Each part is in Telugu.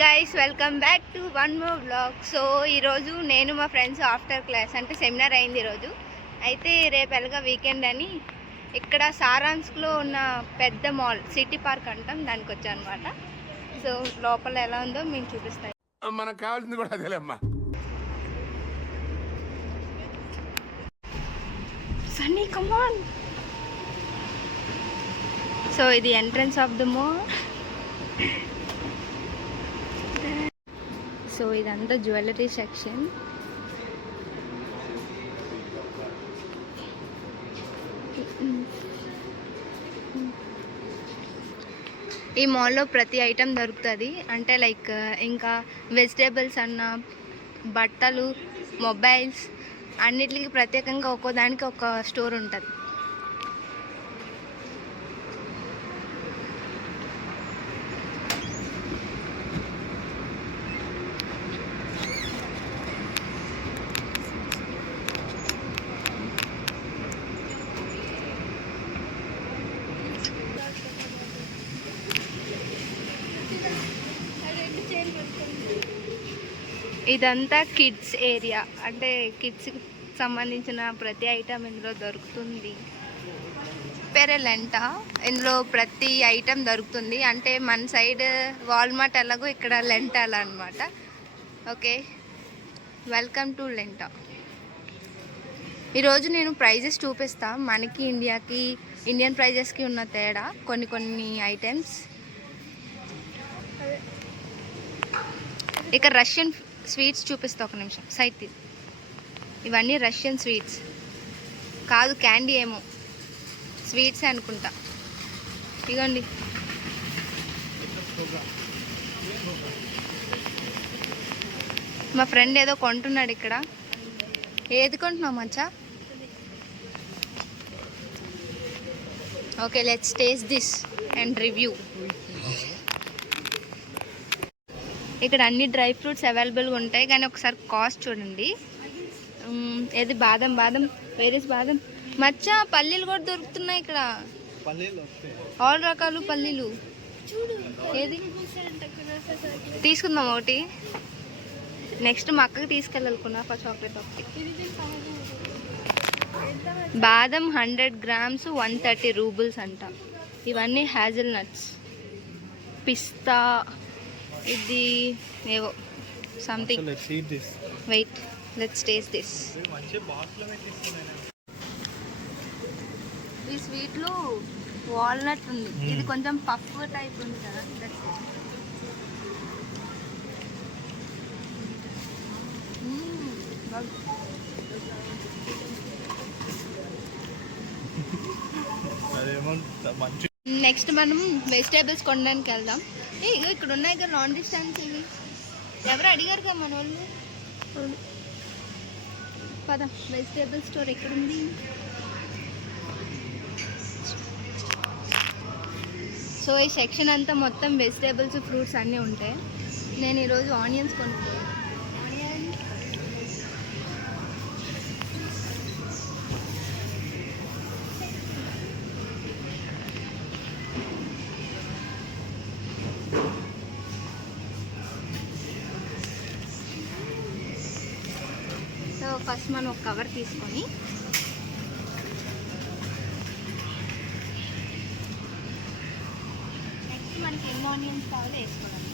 Guys welcome back to one more blog. So ఈరోజు నేను మా ఫ్రెండ్స్ ఆఫ్టర్ క్లాస్ అంటే సెమినార్ అయింది ఈరోజు. అయితే రేపు ఎలాగా వీకెండ్ అని ఇక్కడ సారాంస్క్లో ఉన్న పెద్ద మాల్ సిటీ పార్క్ అంటాం దానికి వచ్చాం అనమాట. సో లోపల ఎలా ఉందో మేము చూపిస్తాం. మనకు కావాల్సింది కూడా అదేలేమ్మా. Sunny come on. సో ఇది entrance of the mall. So ఇదంతా జ్యువెలరీ సెక్షన్. ఈ మాల్లో ప్రతి ఐటెం దొరుకుతుంది. అంటే లైక్ ఇంకా వెజిటేబుల్స్ అన్న, బట్టలు, మొబైల్స్ అన్నిటికి ప్రత్యేకంగా ఒక్కో దానికి ఒక స్టోర్ ఉంటుంది. ఇదంతా కిడ్స్ ఏరియా. అంటే కిడ్స్కి సంబంధించిన ప్రతి ఐటమ్ ఇందులో దొరుకుతుంది. పేరే లెంటా. ఇందులో ప్రతి ఐటమ్ దొరుకుతుంది. అంటే మన సైడ్ వాల్మార్ట్ ఎలాగో ఇక్కడ లెంటా అలా అనమాట. Okay, welcome to Lenta. ఈరోజు నేను ప్రైజెస్ చూపిస్తా. మనకి ఇండియాకి ఇండియన్ ప్రైజెస్కి ఉన్న తేడా కొన్ని ఐటమ్స్. ఇక రష్యన్ స్వీట్స్ చూపిస్తా. ఒక నిమిషం సైట్. ఇవన్నీ రష్యన్ స్వీట్స్ కాదు, క్యాండీ ఏమో, స్వీట్స్ అనుకుంటా. ఇగోండి. మా ఫ్రెండ్ ఏదో కొంటున్నాడు ఇక్కడ. ఏది కొంటున్నావు మచ్చా? Okay, let's taste this and review. ఇక్కడ అన్ని డ్రై ఫ్రూట్స్ అవైలబుల్గా ఉంటాయి, కానీ ఒకసారి కాస్ట్ చూడండి. ఏది బాదం వేరేస్ బాదం. మచ్చా పల్లీలు కూడా దొరుకుతున్నాయి ఇక్కడ, ఆల్ రకాలు పల్లీలు. ఏది తీసుకుందాం ఒకటి. నెక్స్ట్ మా అక్కకి తీసుకెళ్ళాలి కునాఫా చాక్లెట్ ఒకటి. బాదం 100 grams 130 రూబుల్స్ అంట. ఇవన్నీ హ్యాజల్ నట్స్, పిస్తా, ఇది ఏవో something. Wait, let's taste this. ఈ స్వీట్లో వాల్నట్ ఉంది. ఇది కొంచెం పఫ్ టైప్ ఉంది కదా. నెక్స్ట్ మనం వెజిటేబుల్స్ కొనడానికి వెళ్దాం. ఇక్కడ ఉన్నాయి కదా నాన్ డిస్టెన్స్. ఇవి ఎవరు అడిగారు కదా మన వాళ్ళు. పద, వెజిటేబుల్ స్టోర్ ఎక్కడుంది? సో ఈ సెక్షన్ అంతా మొత్తం వెజిటేబుల్స్, ఫ్రూట్స్ అన్నీ ఉంటాయి. నేను ఈరోజు ఆనియన్స్ కొనుక్కోవాలి. సో ఫస్ట్ మనం ఒక కవర్ తీసుకొని నెక్స్ట్ మనకి ఏం ఆనియన్స్ కావాలో వేసుకోవడం.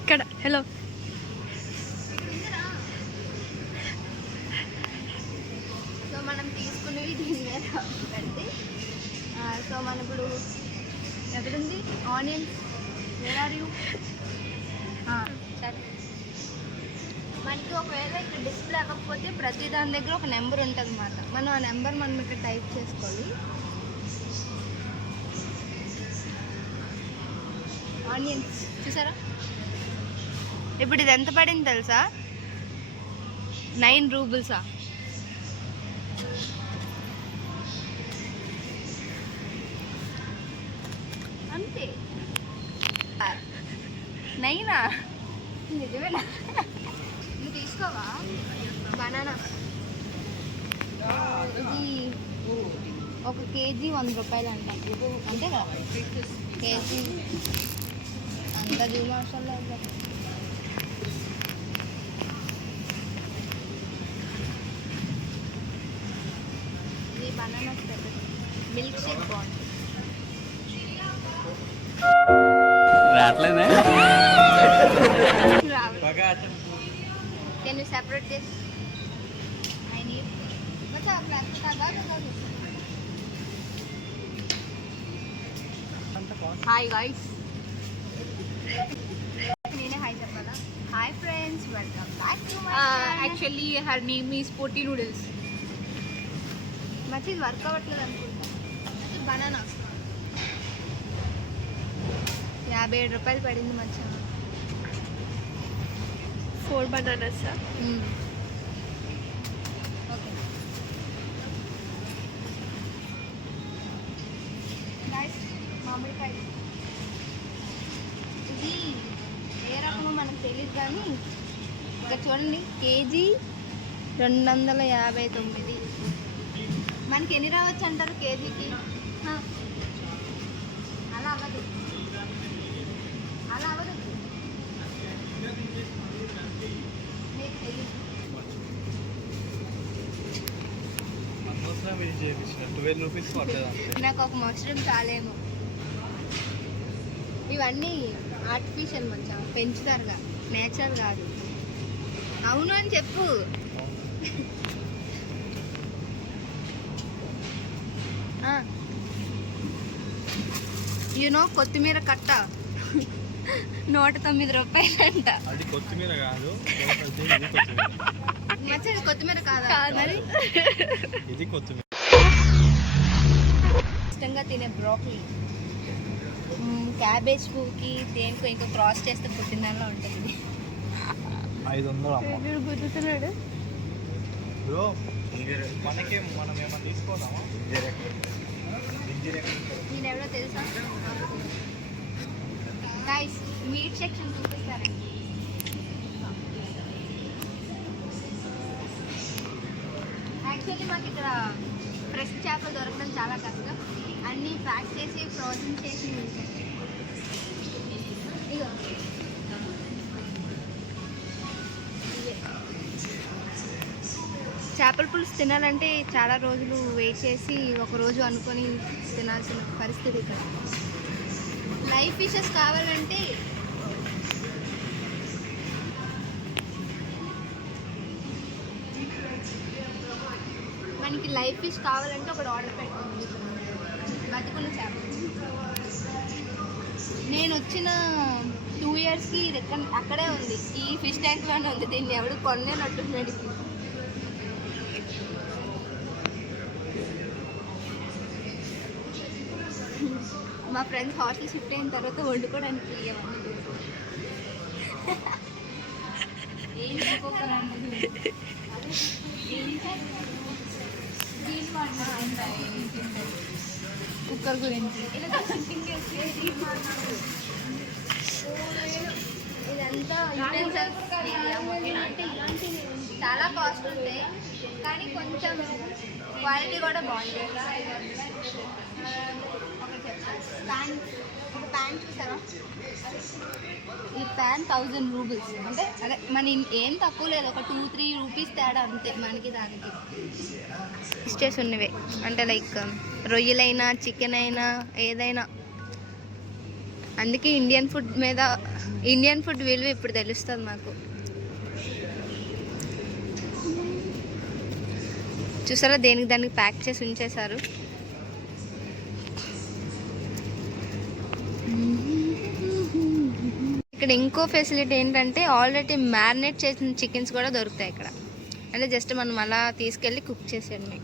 ఇక్కడ హలో. సో మనం తీసుకునేవి దీని మీద పెడితే, సో మన ఇప్పుడు ఎక్కడుంది ఆనియన్స్? Where are you? మనకి ఒకవేళ ఇక్కడ డిస్ప్లే అవ్వకపోతే ప్రతి దాని దగ్గర ఒక నెంబర్ ఉంటుంది అన్నమాట. మనం ఆ నెంబర్ మనం ఇక్కడ టైప్ చేసుకోవాలి. ఆనియన్స్ చూసారా? ఇప్పుడు ఇది ఎంత పడింది తెలుసా? 9 రూబుల్సా? నైనా నిజమేనా? నువ్వు తీసుకోవా బనానా? ఇది 1 కేజీ 100 రూపాయలు అంట. అంతే కదా? కేజీ అంత అవసరం లేదు. ఇది బనానా స్పెషల్ మిల్క్ షేక్ బాగుంటుంది. రావట్లేదా? Can you separate this? I need. बच्चा लगा दो. Hi guys. నేనే హాయ్ చెప్పాలా? Hi friends, welcome back to my channel. Actually, her name is Potty Noodles. మచ్చి వర్క్ అవ్వట్లేదు అనుకుంటా. బనానా 57 రూపాయలు పడింది మచ్చా. 4 bananas. ఓకే గైస్, మామిడికాయ ఇది ఏ రకమో మనకు తెలియదు కానీ ఇక్కడ చూడండి కేజీ 259. మనకి ఎన్ని రావచ్చు అంటారు కేజీకి? అలా అవ్వదు, అలా అవ్వదు. మీకు తెలియదు. 12 రూపీస్ పడలేదు. నాకు ఒక మష్రూమ్ చాలేమో. ఇవన్నీ ఆర్టిఫిషియల్ మంచిగా పెంచుతారుగా, నేచురల్ కాదు. అవును అని చెప్పు. యూనో కొత్తిమీర కట్ట 109 రూపాయలు అంట. అది కొత్తిమీర కాదు, మచ్చది కొత్తిమీర కాదా? మరి ఇది కొత్తిమీర. ఇష్టంగా తినే బ్రోకలీ క్యాబేజ్ పువ్వుకి దేనికో ఇంకో క్రాస్ చేస్తే పుట్టినలా ఉంటుంది. 500 అమ్మ. గుర్తున్నాడు. బ్రో మనకి మనం ఏమన్నా తీసుకోదామా? నేను ఎవరో తెలుసా? గైస్, మీట్ సెక్షన్ చూపిస్తారండి. యాక్చువల్లీ మాకు ఇక్కడ ఫ్రెష్ చేపలు దొరకడం చాలా కష్టం. అన్నీ ప్యాక్ చేసి ఫ్రోజన్ చేసి ఉంటాయి. ఇగో ఇవే. చేపల పులుసు తినాలంటే చాలా రోజులు వెయిట్ చేసి ఒక రోజు అనుకొని తినాల్సిన పరిస్థితి ఇక్కడ. లైవ్ ఫిషెస్ కావాలంటే మనకి లైవ్ ఫిష్ కావాలంటే ఒకటి ఆర్డర్ పెట్టుకోండి. బతుకున్న చేప. నేను వచ్చిన 2 ఇయర్స్కి ఇది అక్కడే ఉంది, ఈ ఫిష్ ట్యాంక్లోనే ఉంది. దీన్ని ఎవడు కొనేనట్టున్నాడు. మా ఫ్రెండ్స్ హాస్టల్ షిఫ్ట్ అయిన తర్వాత వండుకోవడానికి ఇవన్నీ కుక్కర్ గురించి ఇదంతా చాలా కాస్ట్ ఉంటాయి, కానీ కొంచెం క్వాలిటీ కూడా బాగుంటుంది. ఒక ప్యాన్ చూసారా? ఈ ప్యాన్ 1000 రూపీస్. అంటే అదే మన ఏం తక్కువ లేదు, ఒక 2-3 రూపీస్ తేడా అంతే మనకి దానికి. ఇష్టేసి ఉన్నవే అంటే లైక్ రొయ్యలైనా చికెన్ అయినా ఏదైనా. అందుకే ఇండియన్ ఫుడ్ విలువ ఇప్పుడు తెలుస్తుంది నాకు. చూసారా దానికి ప్యాక్ చేసి ఉంచేశారు. ఇక్కడ ఇంకో ఫెసిలిటీ ఏంటంటే ఆల్రెడీ మ్యారినేట్ చేసిన చికెన్స్ కూడా దొరుకుతాయి ఇక్కడ. అంటే జస్ట్ మనం అలా తీసుకెళ్ళి కుక్ చేసేయండి.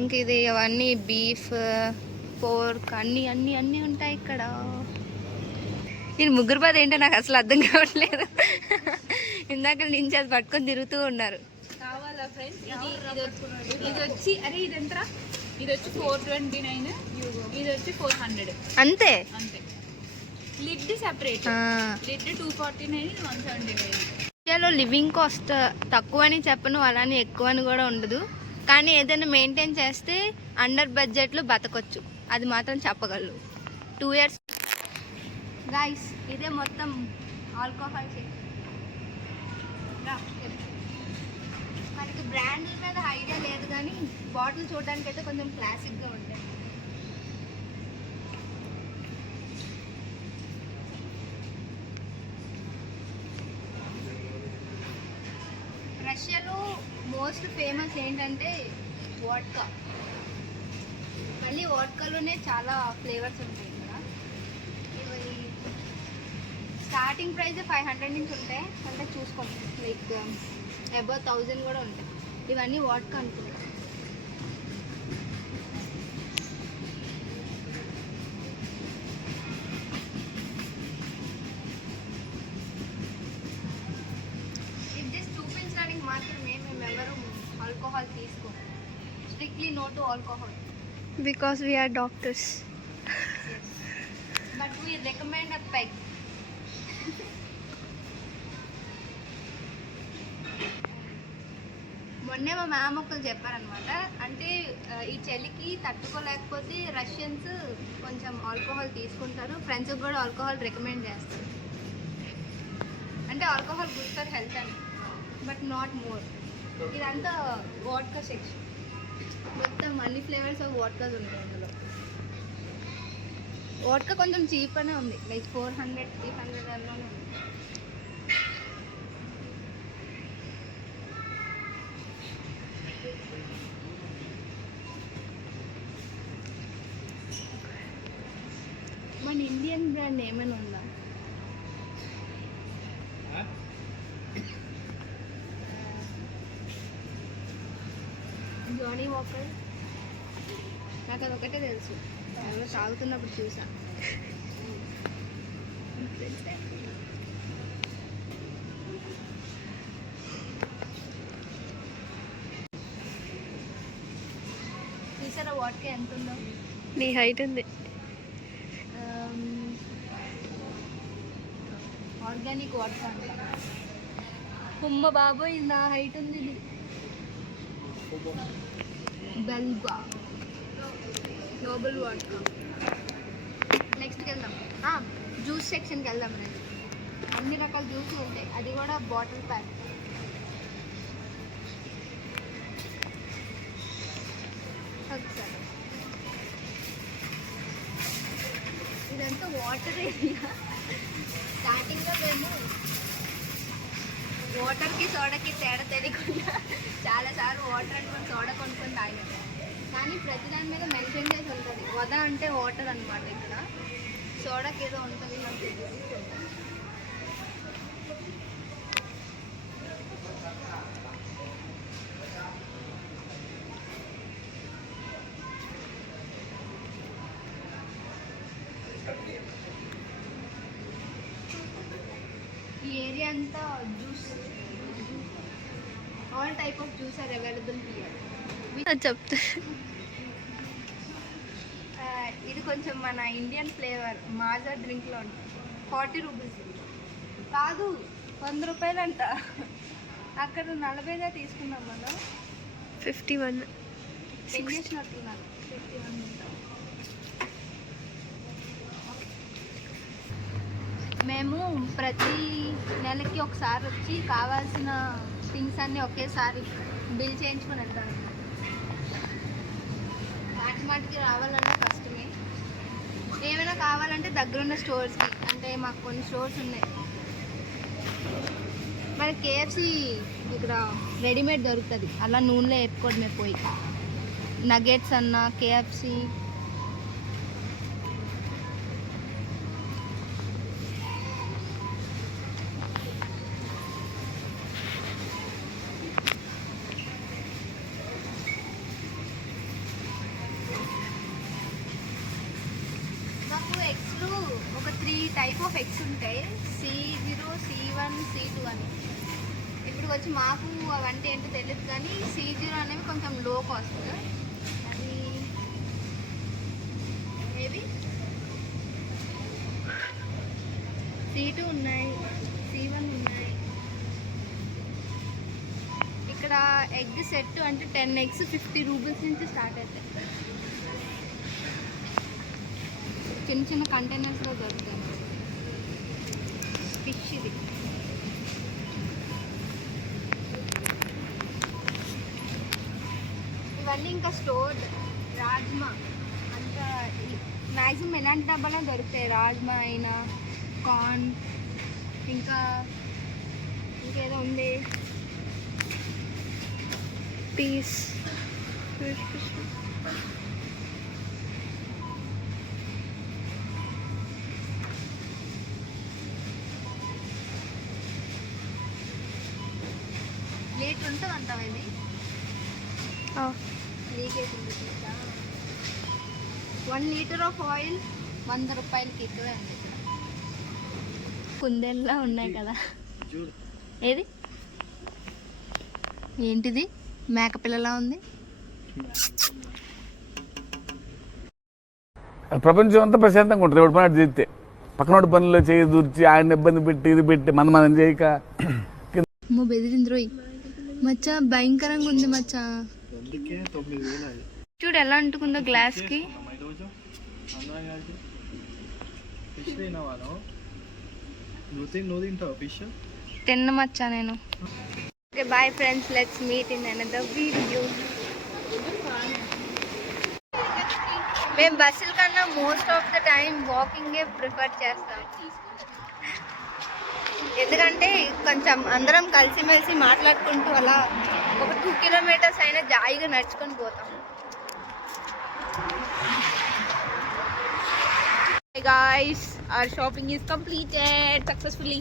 ఇంక ఇది అవన్నీ బీఫ్, పోర్క్ అన్నీ అన్నీ అన్నీ ఉంటాయి ఇక్కడ. నేను ముగ్గురు పది ఏంటో నాకు అసలు అర్థం కావట్లేదు. ఇందాక నుంచి అది పట్టుకొని తిరుగుతూ ఉన్నారు. కావాలా ఫ్రెండ్స్? ఇది వచ్చి అరే ఇది ఎంతరా? ఇది వచ్చి 429, ఇది వచ్చి 400 అంతే. అంతే. Lid separate. లిడ్ 249, 179. ఇండియాలో లివింగ్ కాస్ట్ తక్కువ అని చెప్పను, అలానే ఎక్కువ అని కూడా ఉండదు. కానీ ఏదైనా మెయింటైన్ చేస్తే అండర్ బడ్జెట్లో బతకొచ్చు, అది మాత్రం చెప్పగలరు. 2 years గైస్, ఇదే మొత్తం ఆల్కహాల్ సెక్షన్. మనకి బ్రాండ్ల మీద ఐడియా లేదు కానీ బాటిల్ చూడడానికి అయితే కొంచెం క్లాసిక్గా ఉంటాయి. రష్యాలో మోస్ట్ ఫేమస్ ఏంటంటే వాడ్కా. మళ్ళీ వాడ్కాలోనే చాలా ఫ్లేవర్స్ ఉంటాయి ఇక్కడ. ఇవి స్టార్టింగ్ ప్రైస్ 500 నుంచి ఉంటాయి, అంటే చూసుకోండి, లైక్ అబౌవ్ 1000 కూడా ఉంటాయి. ఇవన్నీ వాడ్కా అనుకుంటా. మాత్రమే మేము ఎవరు ఆల్కహాల్ తీసుకోం. Strictly no to alcohol Because we are doctors. But we recommend a peg. మొన్నే మా మ్యామ్ ఒకరు చెప్పారనమాట, అంటే ఈ చలికి తట్టుకోలేకపోతే రష్యన్స్ కొంచెం ఆల్కహాల్ తీసుకుంటారు, ఫ్రెండ్స్కి కూడా ఆల్కహాల్ రికమెండ్ చేస్తారు. అంటే ఆల్కహాల్ గుడ్ ఫర్ హెల్త్ అని, బట్ నాట్ మోర్. ఇదంతా వాడ్కా సెక్షన్, మొత్తం అన్ని ఫ్లేవర్స్ ఆఫ్ వాడ్కాస్ ఉంటాయి అందులో. వాడ్కా కొంచెం చీప్ అనే ఉంది, లైక్ 400, 300 అలోనే ఉంది. మన ఇండియన్ బ్రాండ్ ఏమైనా ఉందా? జానీ వాకర్, నాకు అది ఒకటే తెలుసు, ఎవరో తాగుతున్నప్పుడు చూసా. చూసారా వాట్కా ఎంత ఉందో? నీ హైట్ ఉంది. ఆర్గానిక్ వాట్కా అంట. కుమ్మ బాబోయ్, ఇది నా హైట్ ఉంది. ఇది బెల్గా నోబుల్ వాటర్. నెక్స్ట్కి వెళ్దాం, జ్యూస్ సెక్షన్కి వెళ్దాం. నెక్స్ట్ అన్ని రకాల జ్యూస్లు ఉంటాయి, అది కూడా బాటిల్ ప్యాక్. ఒకసారి ఇదంతా వాటర్ ఏరియా. స్టార్టింగ్లో మేము వాటర్కి సోడాకి తేడా తెలియకుండా చాలాసార్లు వాటర్ అనుకుని సోడా కొనుక్కొని తాగాము. కానీ ప్రతి దాని మీద మెన్షన్ చేసి ఉంటుంది, వద అంటే వాటర్ అనమాట. ఇక్కడ సోడాకి ఏదో ఉంటుంది, నాకు తెలియదు. ఈ ఏరియా అంతా juice, all type of juice are available here. చెప్తా. ఇది కొంచెం మన ఇండియన్ ఫ్లేవర్ మాజా డ్రింక్లో ఉంటుంది. 40 రూపీస్ కాదు, 100 రూపాయలు అంట. అక్కడ 40గా తీసుకున్నాం మనం. 51. చేసినట్టున్నారు 51 అంట. మేము ప్రతి నెలకి ఒకసారి వచ్చి కావాల్సిన థింగ్స్ అన్నీ ఒకేసారి బిల్ చేయించుకొని వెళ్తాం. మాటికి రావాలన్నా కష్టమే. ఏమైనా కావాలంటే దగ్గరున్న స్టోర్స్కి, అంటే మాకు కొన్ని స్టోర్స్ ఉన్నాయి. మనకి కేఎఫ్సి ఇక్కడ రెడీమేడ్ దొరుకుతుంది, అలా నూనెలో వేపుకోవడమే పోయి. నగెట్స్ అన్న కేఎఫ్సి, ఎగ్స్లో ఒక 3 టైప్ ఆఫ్ ఎగ్స్ ఉంటాయి, C0, C1, C2 అని. ఇప్పుడు వచ్చి మాకు అవంటే ఏంటో తెలియదు, కానీ C0 అనేవి కొంచెం లో కాస్ట్. అది మేబీ C2 ఉన్నాయి, C1 ఉన్నాయి. ఇక్కడ ఎగ్ సెట్ అంటే 10 eggs 50 రూపీస్ నుంచి స్టార్ట్ అవుతాయి. చిన్న చిన్న కంటైనర్స్లో దొరుకుతాయి. ఫిష్ ఇది. ఇవన్నీ ఇంకా స్టోర్ రాజ్మా అంతా మ్యాక్సిమం ఎలాంటి డబ్బాలో దొరుకుతాయి. రాజ్మా అయినా కార్న్ ఇంకేదో ఉంది పీస్. లీటర్ ఉంటుంది అంటావా ఇది? లీకేజ్ ఉంది. 1 లీటర్ ఆఫ్ ఆయిల్ 100 రూపాయలకి ఎక్కువే ఉంది. కుందేళ్ళ ఉన్నాయి కదా. ఏది ఏంటిది? మేకపిల్లలా ఉంది. ప్రపంచం అంతా ప్రశాంతంగా ఉంటుంది ఎవరి పని అటు చేస్తే. పక్కనోడి పనుల్లో చేయి దూర్చి ఆయన ఇబ్బంది పెట్టి ఇది పెట్టి మనం చేయక బెదిరింద్రోయ్ మచ్చా, భయంకరంగా ఉంది మచ్చా. అందుకే 9,000 అది. చూడు ఎలా అంటుకుందో గ్లాస్ కి. ఈరోజు అందరం కలిసి ఫిష్ తినవాను. నువ్వు తింటావు ఫిష్? తిన్న మచ్చా నేను. Okay bye friends, let's meet in another video. మేము బస్సుల కన్నా మోస్ట్ ఆఫ్ ద టైం వాకింగే ప్రిఫర్ చేస్తాం. ఎందుకంటే కొంచెం అందరం కలిసిమెలిసి మాట్లాడుకుంటూ అలా ఒక 2 kilometers అయినా జాయిగా నడుచుకొని పోతాం. Hey guys, our shopping is completed successfully.